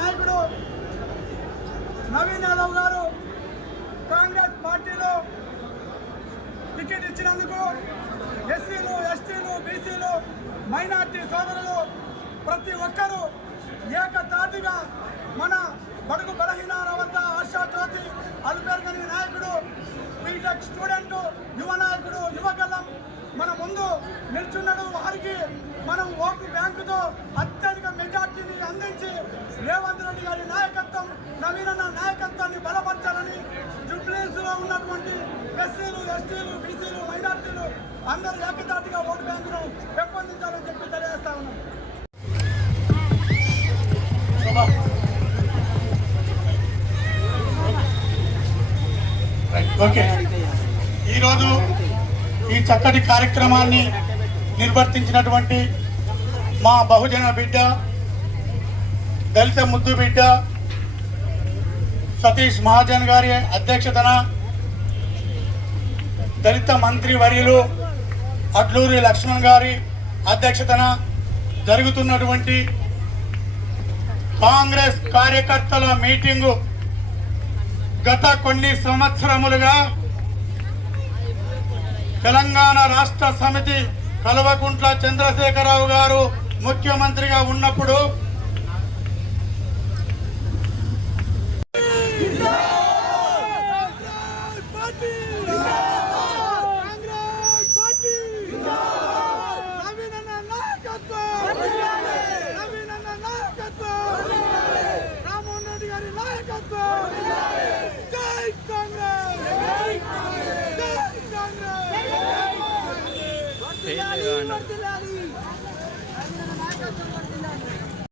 నాయకుడు నవీన్ యాదవ్ గారు కాంగ్రెస్ పార్టీలో టికెట్ ఇచ్చినందుకు ఎస్సీలు, ఎస్టీలు, బీసీలు, మైనార్టీ సోదరులు ప్రతి ఒక్కరూ ఏకతాటిగా మన బడుగు బలహీనాల వద్ద ఆశాజ్యోతి అల్పెరగని నాయకుడు, బీటెక్ స్టూడెంట్, యువ నాయకుడు, యువగలం మన ముందు నిల్చున్నాడు. వారికి మనం ఓటు బ్యాంకుతో అత్యధిక మెజార్టీని అందించి రేవంత్ రెడ్డి గారి నాయకత్వం, నవీనన్న నాయకత్వాన్ని బలపరచాలని జూబ్లీహిల్స్లో ఉన్నటువంటి ఎస్సీలు, ఎస్టీలు, బీసీలు, మైనార్టీలు అందరూ ఏకతాటిగా ఓటు బ్యాంకును పెంపొందించాలని చెప్పి తెలియజేస్తా ఉన్నాం. ఓకే, ఈరోజు ఈ చక్కటి కార్యక్రమాన్ని నిర్వర్తించినటువంటి మా బహుజన బిడ్డ, దళిత ముద్దు బిడ్డ సతీష్ మహాజన్ గారి అధ్యక్షతన, దళిత మంత్రి వర్యులు అడ్లూరి లక్ష్మణ్ గారి అధ్యక్షతన జరుగుతున్నటువంటి కాంగ్రెస్ కార్యకర్తల మీటింగు గత కొన్ని సంవత్సరములుగా తెలంగాణ రాష్ట్ర సమితి కల్వకుంట్ల చంద్రశేఖరరావు గారు ముఖ్యమంత్రిగా ఉన్నప్పుడు Hey,